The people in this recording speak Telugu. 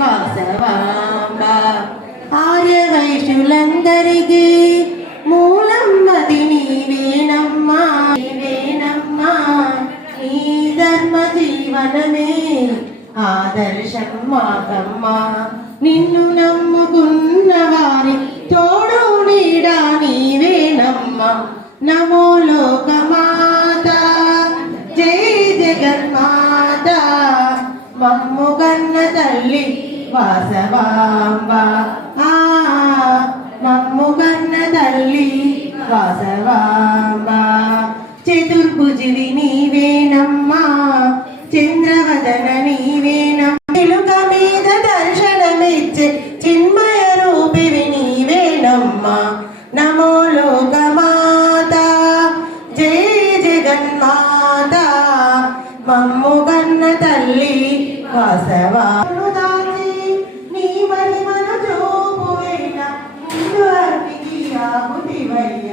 వాసవాంబ ఆర్య వైశ్యులందరికీ మూలమ్మది నీవేనమ్మా నీవేనమ్మా నీ ధర్మ జీవనమే ఆదర్శం మాకమ్మా నిన్ను నమ్ముకున్న వారి తోడు నీడా నీవేనమ్మా నమో లోకమాత జై జగన్మాత మమ్ము కన్న తల్లి వాసవాంబ మమ్ము కన్న తల్లి వాసవాంబ చతుర్భుజివి నీవేనమ్మా చంద్రవదన నీవేనమ్మా చిలుక మీద దర్శనమిచ్చే చిన్మయ రూపివి నీవేనమ్మా నమో లోకమాత జై జగన్మాత మమ్ము కన్న తల్లి వాసవాను దాచి నీ మహిమను చూపువైన నిన్ను అర్పికి ఆహుతివయ్య